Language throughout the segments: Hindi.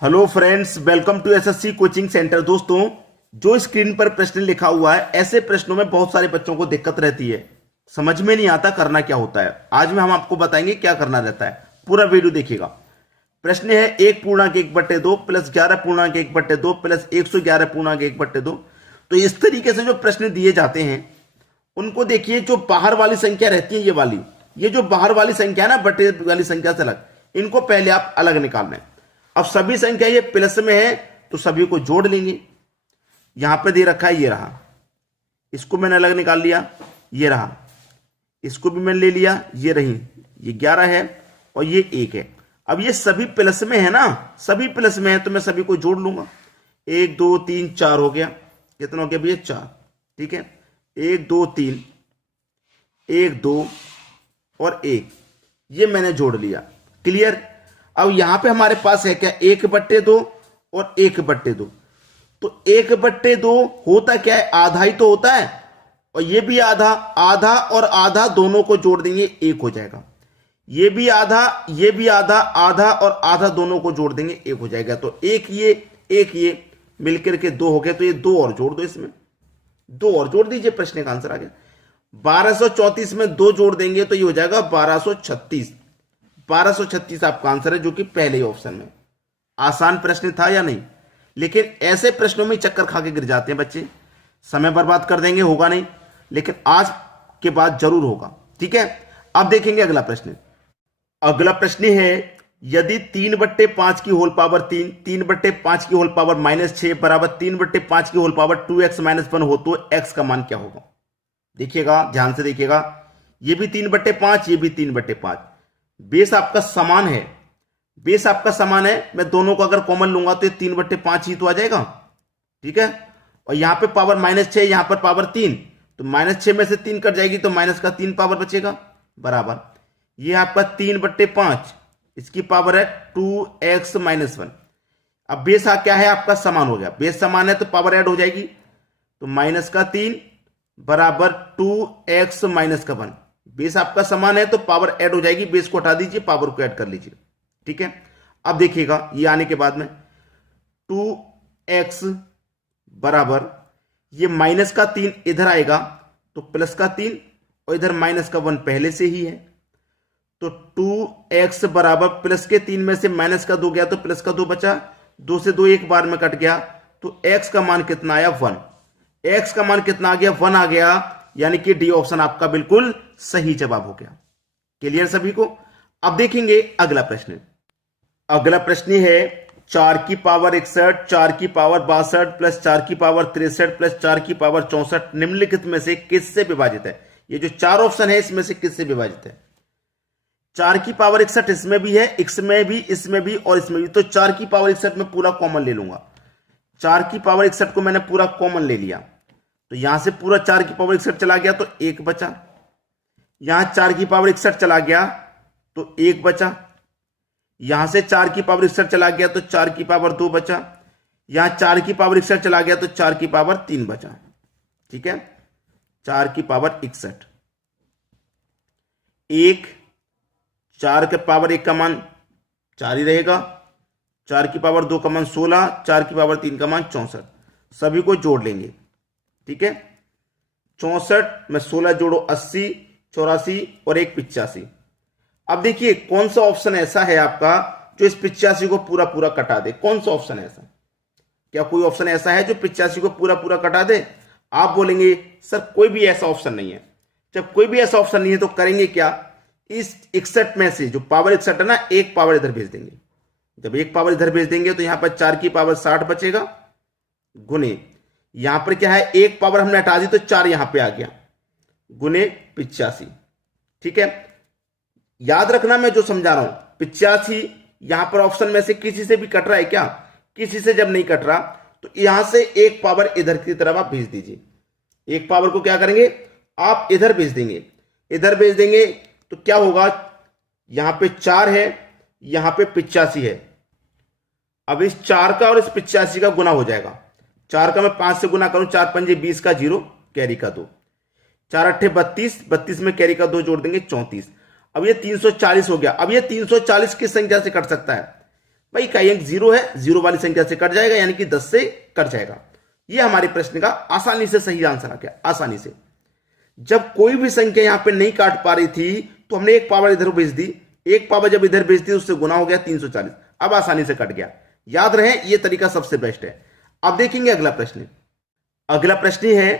Hello friends, welcome to SSC coaching centre. दोस्तों, जो स्क्रीन पर प्रश्न लिखा हुआ है, ऐसे प्रश्नों में बहुत सारे बच्चों को दिक्कत रहती है, समझ में नहीं आता करना क्या होता है। आज में हम आपको बताएंगे क्या करना रहता है। पूरा वीडियो देखिएगा। प्रश्न है 1/1/2 प्लस 11/1/2 प्लस 111/1/2। तो इस तरीके से जो प्रश्न दिए जाते हैं उनको देखिए। जो बाहर वाली संख्या रहती है, ये जो बाहर वाली संख्या है ना, बटे वाली संख्या से अलग, इनको पहले आप अलग निकालना है। अब सभी संख्या ये प्लस में है तो सभी को जोड़ लेंगे। यहां पे दे रखा है, ये रहा, इसको मैंने अलग निकाल लिया, ये रहा, इसको भी मैंने ले लिया, ये रही, ये 11 है और ये 1 है। अब ये सभी प्लस में है ना, सभी प्लस में है तो मैं सभी को जोड़ लूंगा। 1 2 3 4 हो गया। कितना हो गया भैया? 4। ठीक है, 1 2 3, 1 2 और 1, ये मैंने जोड़ लिया। क्लियर? अब यहां पे हमारे पास है क्या? 1/2 और 1/2। तो 1/2 होता क्या है? आधा ही तो होता है, और ये भी आधा, आधा और आधा दोनों को जोड़ देंगे, 1 हो जाएगा। ये भी आधा, ये भी आधा, आधा और आधा दोनों को जोड़ देंगे, 1 हो जाएगा। तो एक ये मिलकर के 2 हो गया। तो ये 2 और जोड़ दो, इसमें 2 और जोड़ दीजिए, प्रश्न का आंसर आ गया। 1234 में 2 जोड़ देंगे तो ये हो जाएगा 1236। 1236 आपका आंसर है, जो कि पहले ऑप्शन में। आसान प्रश्न था या नहीं? लेकिन ऐसे प्रश्नों में चक्कर खा के गिर जाते हैं बच्चे, समय बर्बाद कर देंगे, होगा नहीं। लेकिन आज के बाद जरूर होगा। ठीक है, अब देखेंगे अगला प्रश्न। अगला प्रश्न है, यदि 3/5 की होल पावर 3, 3/5 की होल पावर -6 बराबर 3/5 की होल पावर 2x - 1 हो तो x का मान क्या होगा? देखिएगा, ध्यान से देखिएगा। ये भी 3/5, ये भी 3/5। बेस आपका समान है, बेस आपका समान है। मैं दोनों को अगर कॉमन लूंगा तो ये 3/5 ही तो आ जाएगा। ठीक है, और यहां पे पावर -6, यहां पर पावर 3, तो -6 में से 3 कट जाएगी तो माइनस का 3 पावर बचेगा, बराबर। ये आपका 3/5, इसकी पावर है 2x - 1। अब बेस क्या है आपका? समान हो गया। बेस समान है तो पावर ऐड हो जाएगी, तो -3 बराबर 2x - 1। बेस आपका समान है तो पावर ऐड हो जाएगी, बेस को हटा दीजिए, पावर को ऐड कर लीजिए। ठीक है, अब देखिएगा, ये आने के बाद में 2x बराबर, ये -3 इधर आएगा तो +3, और इधर -1 पहले से ही है। तो 2x बराबर +3 में से -2 गया तो +2 बचा, 2 से 2 एक बार में कट गया, तो x का मान कितना आया? 1। x का मान कितना आ गया? 1 आ गया। यानी कि डी ऑप्शन आपका बिल्कुल सही जवाब हो गया। क्लियर सभी को? अब देखेंगे अगला प्रश्न। अगला प्रश्न है 4 की पावर 61, 4 की पावर 62 प्लस 4 की पावर 63 प्लस 4 की पावर 64 निम्नलिखित में से किससे विभाजित है? ये जो 4 ऑप्शन है, इसमें से किससे विभाजित है? 4 की पावर 61 इसमें भी है, इसमें भी, इसमें भी और इसमें भी। तो 4 की पावर 61 में पूरा कॉमन ले लूंगा। 4 की पावर 61 को मैंने पूरा कॉमन ले लिया, तो यहां से पूरा 4 की पावर 61 चला गया तो 1 बचा। यहां 4 की पावर 61 चला गया तो 1 बचा। यहां से 4 की पावर 61 चला गया तो 4 की पावर 2 बचा। यहां 4 की पावर 61 चला गया तो 4 की पावर 3 बचा। ठीक है, 4 की पावर 61, 1, 4 के पावर 1 का मान 4 ही रहेगा, 4 की पावर 2 का मान 16, 4 की पावर 3 का मान 64। सभी को जोड़ लेंगे। ठीक है, 64 में 16 जोड़ो 80, 84 और 1 85। अब देखिए कौन सा ऑप्शन ऐसा है आपका जो इस 85 को पूरा पूरा कटा दे? कौन सा ऑप्शन है ऐसा? क्या कोई ऑप्शन ऐसा है जो 85 को पूरा पूरा कटा दे? आप बोलेंगे सर कोई भी ऐसा ऑप्शन नहीं है। जब कोई भी ऐसा ऑप्शन नहीं है तो करेंगे क्या? इस 61 में से जो पावर 61 है ना, एक पावर इधर भेज देंगे। जब एक पावर इधर भेज देंगे तो यहां पर 4 की पावर 60 बचेगा, गुने यहां पर क्या है, एक पावर हमने हटा दी तो 4 यहां पे आ गया, गुने 85। ठीक है, याद रखना मैं जो समझा रहा हूं, 85 यहां पर ऑप्शन में से किसी से भी कट रहा है क्या? किसी से जब नहीं कट रहा तो यहां से एक पावर इधर की तरफ आप भेज दीजिए। एक पावर को क्या करेंगे? आप इधर भेज देंगे। इधर भेज देंगे तो क्या होगा? यहां पे 4 है, यहां पे 85 है। अब इस 4 का और इस 85 का गुना हो जाएगा। 4 का मैं 5 से गुना करूं, 4 पंजे 20 का 0, कैरी का 2, 4 अट्ठे 32, 32 में कैरी का 2 जोड़ देंगे 34। अब ये 340 हो गया। अब ये 340 किस संख्या से कट सकता है? भाई इकाई अंक 0 है, 0 वाली संख्या से कट जाएगा, यानी कि 10 से कट जाएगा। ये हमारे प्रश्न का आसानी से सही आंसर आ गया, आसानी से। जब कोई भी संख्या यहां पे नहीं काट पा रही थी तो हमने एक पावर इधर भेज दी, एक पावर जब इधर भेज दी उससे गुना हो गया 340, अब आसानी से कट गया। याद रहे ये तरीका सबसे बेस्ट है। अब देखेंगे अगला प्रश्न। अगला प्रश्न है,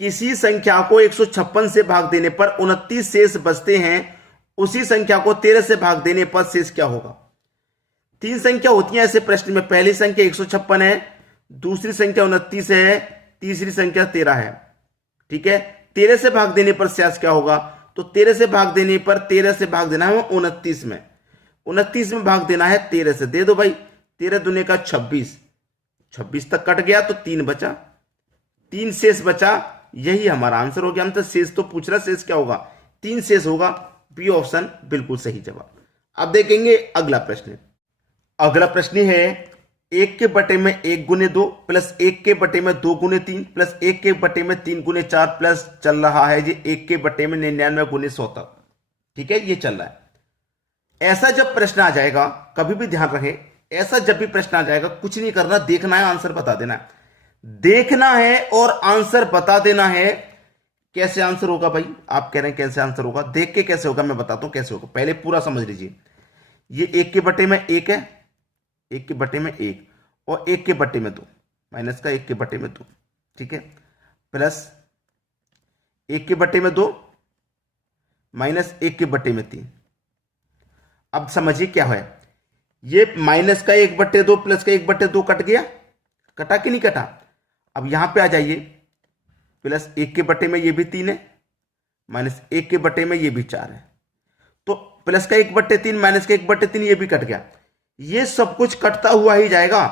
किसी संख्या को 156 से भाग देने पर 29 शेष बचते हैं, उसी संख्या को 13 से भाग देने पर शेष क्या होगा। तीन संख्या होती है ऐसे प्रश्न में, पहली संख्या 156 है, दूसरी संख्या 29 है, तीसरी संख्या 13 है। ठीक है, 13 से भाग देने पर शेष क्या होगा, तो 13 से भाग देने पर 13 से भाग देना है 29 में, 29 में भाग देना है 13 से, दे दो भाई, 13 दूने का 26, 26 तक कट गया तो 3 बचा, 3 शेष बचा, यही हमारा आंसर हो गया। हम तो शेष तो पूछ रहा, शेष क्या होगा, 3 शेष होगा, बी ऑप्शन बिल्कुल सही जवाब। अब देखेंगे अगला प्रश्न। अगला प्रश्न है, 1 के बटे में 1 गुने 2 प्लस 1 के बटे में 2 गुने 3 प्लस 1 के बटे में 3 गुने 4 प्लस चल रहा है जी 1 के बटे में 99 गुने 100 तक। ठीक है, ये चल रहा है। ऐसा जब प्रश्न आ जाएगा, कभी भी ध्यान रहे, ऐसा जब भी प्रश्न आ जाएगा, कुछ नहीं करना, देखना है, आंसर बता देना है, देखना है और आंसर बता देना है। कैसे आंसर होगा भाई, आप कह रहे हैं कैसे आंसर होगा, देख के कैसे होगा मैं बताता हूं कैसे होगा, पहले पूरा समझ लीजिए। ये 1 के बटे में 1 है, 1 के बटे में 1 और 1 के बटे में 2, माइनस का 1 के बटे में 2, ठीक है, प्लस 1 के बटे में 2 माइनस 1 के बटे में 3। अब समझिए क्या है, ये माइनस का 1/2 प्लस का 1/2 कट गया, कटा कि नहीं कटा। अब यहां पे आ जाइए, प्लस 1 के बटे में ये भी 3 है, माइनस 1 के बटे में ये भी 4 है, तो प्लस का 1/3 माइनस का 1/3 ये भी कट गया। ये सब कुछ कटता हुआ ही जाएगा,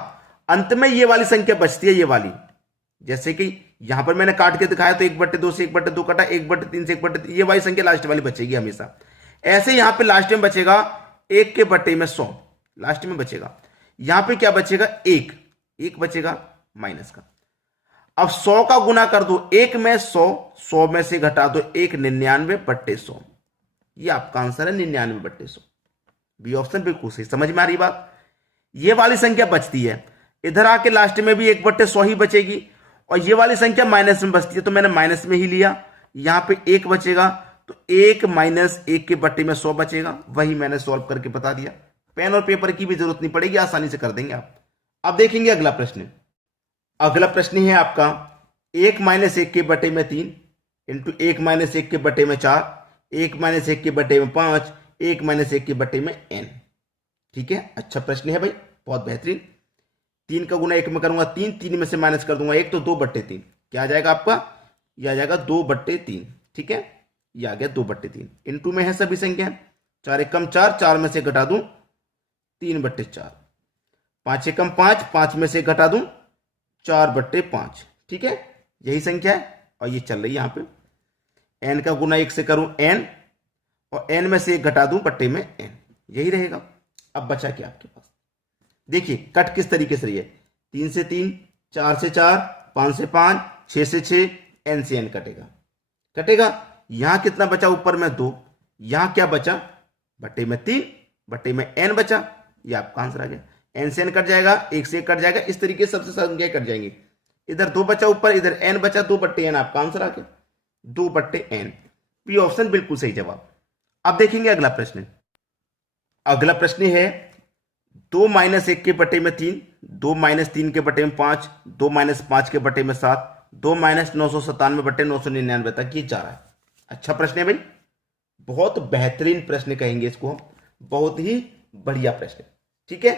अंत में ये वाली संख्या बचती है, ये वाली, जैसे कि यहां पर मैंने काट के दिखाया तो 1/2 से 1/2 कटा, 1/3 से 1/3, ये वाली संख्या लास्ट वाली बचेगी हमेशा। ऐसे यहां पे लास्ट में बचेगा 1 के बटे में 100, लास्ट में बचेगा। यहां पे क्या बचेगा, 1 बचेगा माइनस का। अब 100 का गुना कर दो 1 में 100, 100 में से घटा दो 1, 99/100, ये आपका आंसर है 99/100, बी ऑप्शन बिल्कुल सही। समझ में आ रही बात, ये वाली संख्या बचती है, इधर आके लास्ट में भी 1/100 ही बचेगी, और ये वाली संख्या माइनस में बचती है तो मैंने माइनस में ही लिया, यहां पे 1 बचेगा तो 1 माइनस 1 के बटे में 100 बचेगा, वही मैंने सॉल्व करके बता दिया। पेन और पेपर की भी जरूरत नहीं पड़ेगी, आसानी से कर देंगे आप। अब देखेंगे अगला प्रश्न। अगला प्रश्न है आपका 1 माइनस 1 के बटे में 3 इंटू 1 माइनस 1 के बटे में 4, 1 माइनस 1 के बटे में 5, 1 माइनस 1 के बटे में n। ठीक है, अच्छा प्रश्न है भाई, बहुत बेहतरीन। 3 का गुना 1 में करूंगा 3, 3 में से माइनस कर दूंगा 1, तो 2/3 क्या आ जाएगा आपका, यह आ जाएगा 2/3। ठीक है, यह आ गया 2/3। इंटू में है सभी संख्या, 4 एकम 4, 4 में से घटा दूं 3/4, 5 एकम 5, 5 में से घटा दूं 4/5। ठीक है, यही संख्या है और ये चल रही है यहां पे। n का गुना 1 से करूं n, और n में से 1 घटा दूं बट्टे में n, यही रहेगा। अब बचा क्या आपके पास, देखिए कट किस तरीके से रही है, 3 से 3, 4 से 4, 5 से 5, 6 से 6, n से n कटेगा, कटेगा। यहां कितना बचा, ऊपर में 2, यहां क्या बचा, बट्टे में 3, बट्टे में n बचा, ये आपका आंसर आ गया। n से n कट जाएगा, 1 से 1 कट जाएगा, इस तरीके से सबसे संख्या कट जाएंगी। इधर 2 बचा ऊपर, इधर n बचा, 2/n आपका आंसर आ गया, 2/n, बी ऑप्शन बिल्कुल सही जवाब। अब देखेंगे अगला प्रश्न। अगला प्रश्न है 2 माइनस 1 के बटे में 3, 2 माइनस 3 के बटे में 5, 2 माइनस 5 के बटे में 7, 2 माइनस 997/999 तक ये जा रहा है। अच्छा प्रश्न है भाई, बहुत बेहतरीन प्रश्न कहेंगे इसको हम, बहुत ही बढ़िया प्रश्न। ठीक है,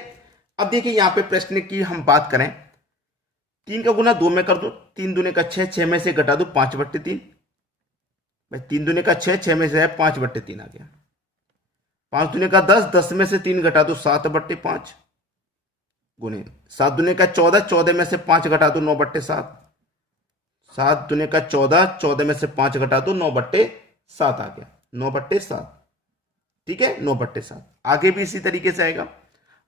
अब देखिए यहां पे प्रश्न की हम बात करें, 3 का गुना 2 में कर दो, 3 दूने का 6, 6 में से घटा दो 5/3, भाई 3 दूने का 6, 6 में से है 5/3 आ गया, 5 दूने का 10, 10 में से 3 घटा दो 7/5, गुने 7 दूने का 14, 14 में से 5 घटा दो 9/7, 7 दूने का 14, 14 में से 5 घटा दो 9/7 आ गया, 9/7। ठीक है, 9/7। आगे भी इसी तरीके से आएगा।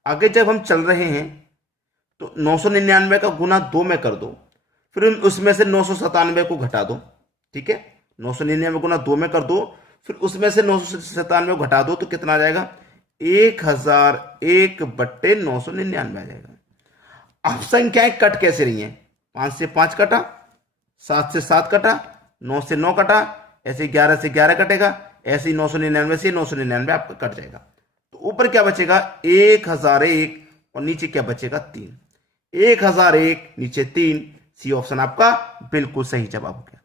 आगे जब हम चल रहे हैं तो 999 का गुना 2 में कर दो, फिर उसमें से 997 को घटा दो। ठीक है, 999 गुना 2 में कर दो, फिर उसमें से 997 को घटा दो तो कितना आ जाएगा, 1001/999 आ जाएगा। अब संख्याएं कट कैसे रही हैं? 5 से 5 कटा, 7 से 7 कटा, 9 से 9 कटा, ऐसे 11 से 11 कटेगा, ऐसे ही 999 से 999 आपका कट जाएगा। तो ऊपर क्या बचेगा? 1001 और नीचे क्या बचेगा? 3। 1001 नीचे 3, सी ऑप्शन आपका बिल्कुल सही जवाब हो गया।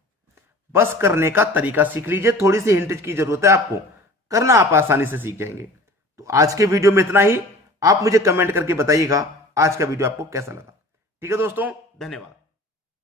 बस करने का तरीका सीख लीजिए, थोड़ी सी हिंट की जरूरत है आपको, करना आप आसानी से सीख जाएंगे। तो आज के वीडियो में इतना ही। आप मुझे कमेंट करके बताइएगा आज का वीडियो आपको कैसा लगा। ठीक है दोस्तों, धन्यवाद।